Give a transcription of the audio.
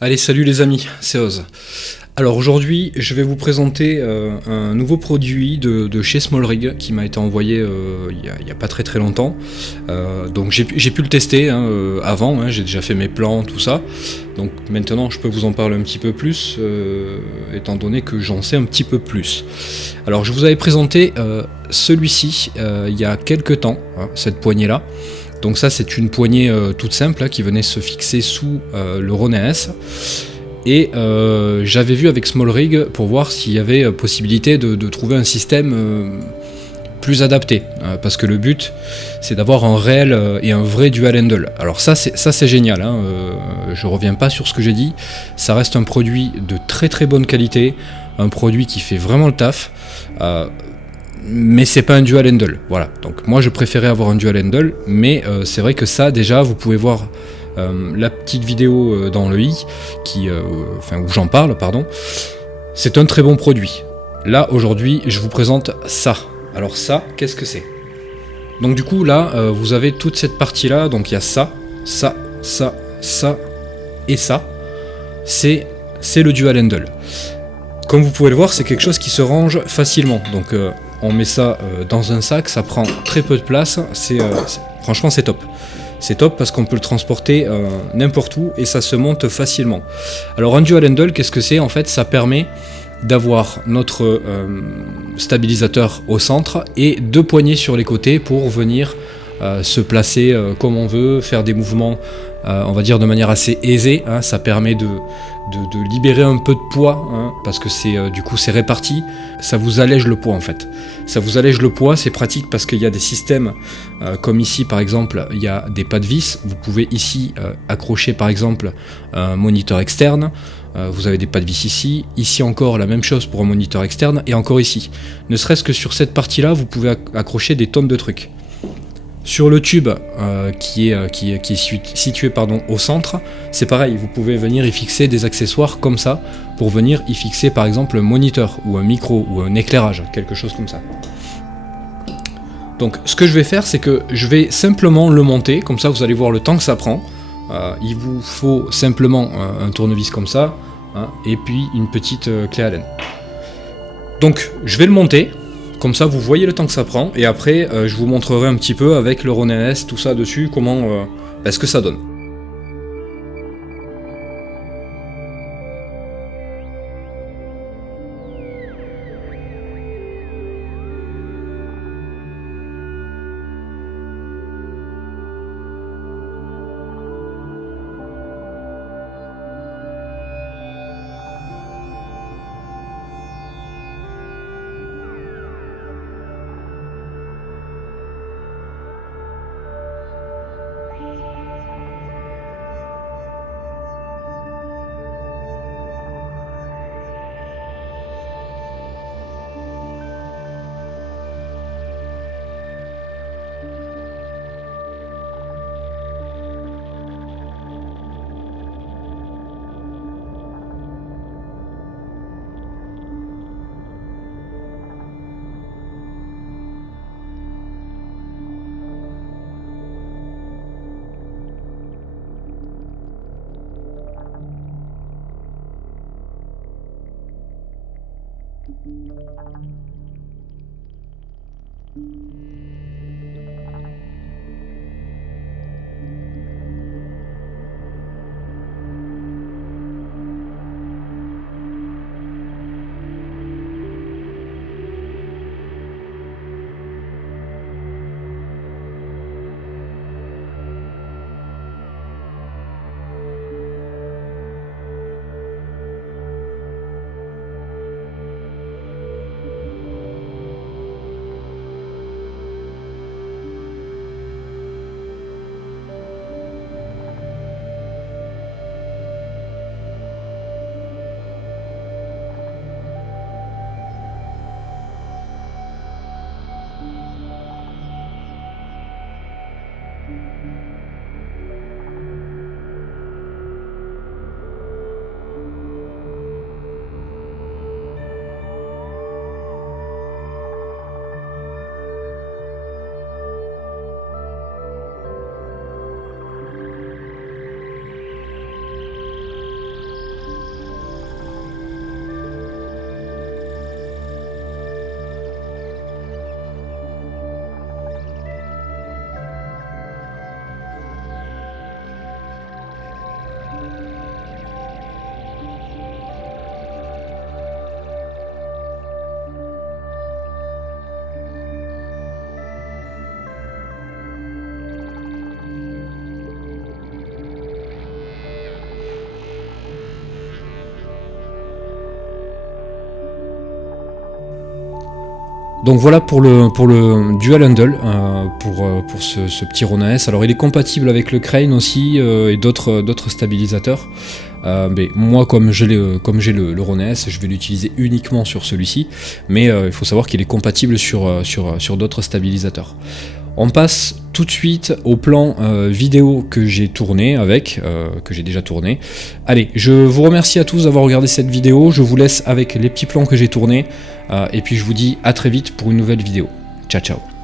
Allez, salut les amis, c'est Oz. Alors aujourd'hui, je vais vous présenter un nouveau produit de chez Smallrig qui m'a été envoyé il y a pas très longtemps. Donc j'ai pu le tester avant, j'ai déjà fait mes plans, tout ça. Donc maintenant je peux vous en parler un petit peu plus, étant donné que j'en sais un petit peu plus. Alors je vous avais présenté celui-ci il y a quelques temps, cette poignée-là. Donc ça c'est une poignée toute simple qui venait se fixer sous le Rhône S. Et j'avais vu avec Smallrig pour voir s'il y avait possibilité de trouver un système plus adapté. Parce que le but c'est d'avoir un réel et un vrai dual handle. Alors ça c'est génial, je reviens pas sur ce que j'ai dit. Ça reste un produit de très bonne qualité, un produit qui fait vraiment le taf. Mais c'est pas un dual handle, voilà. Donc moi je préférais avoir un dual handle, mais c'est vrai que ça déjà vous pouvez voir la petite vidéo dans le i où j'en parle, pardon. C'est un très bon produit. Là aujourd'hui je vous présente ça. Alors ça, qu'est-ce que c'est? Donc du coup là vous avez toute cette partie là, donc il y a ça et ça. C'est le dual handle. Comme vous pouvez le voir, c'est quelque chose qui se range facilement. Donc on met ça dans un sac, ça prend très peu de place. Franchement c'est top. C'est top parce qu'on peut le transporter n'importe où et ça se monte facilement. Alors un dual handle, qu'est-ce que c'est? En fait, ça permet d'avoir notre stabilisateur au centre et deux poignées sur les côtés pour venir se placer comme on veut, faire des mouvements on va dire de manière assez aisée. Ça permet de libérer un peu de poids parce que du coup c'est réparti. Ça vous allège le poids en fait. Ça vous allège le poids, c'est pratique parce qu'il y a des systèmes comme ici par exemple, il y a des pas de vis. Vous pouvez ici accrocher par exemple un moniteur externe. Vous avez des pas de vis ici. Ici encore la même chose pour un moniteur externe et encore ici. Ne serait-ce que sur cette partie-là, vous pouvez accrocher des tonnes de trucs. Sur le tube qui est situé au centre, c'est pareil, vous pouvez venir y fixer des accessoires comme ça pour venir y fixer par exemple un moniteur ou un micro ou un éclairage, quelque chose comme ça. Donc ce que je vais faire, c'est que je vais simplement le monter, comme ça vous allez voir le temps que ça prend. Il vous faut simplement un tournevis comme ça et puis une petite clé Allen. Donc je vais le monter. Comme ça, vous voyez le temps que ça prend, et après, je vous montrerai un petit peu avec le Rhône S, tout ça dessus, comment, ce que ça donne. Donc voilà pour le Dual Handle, pour ce petit Ronin S. Alors il est compatible avec le Crane aussi et d'autres stabilisateurs. Mais moi comme j'ai le Ronin S, je vais l'utiliser uniquement sur celui-ci, mais il faut savoir qu'il est compatible sur d'autres stabilisateurs. On passe tout de suite au plan vidéo que j'ai tourné que j'ai déjà tourné. Allez, je vous remercie à tous d'avoir regardé cette vidéo, je vous laisse avec les petits plans que j'ai tournés, et puis je vous dis à très vite pour une nouvelle vidéo. Ciao ciao.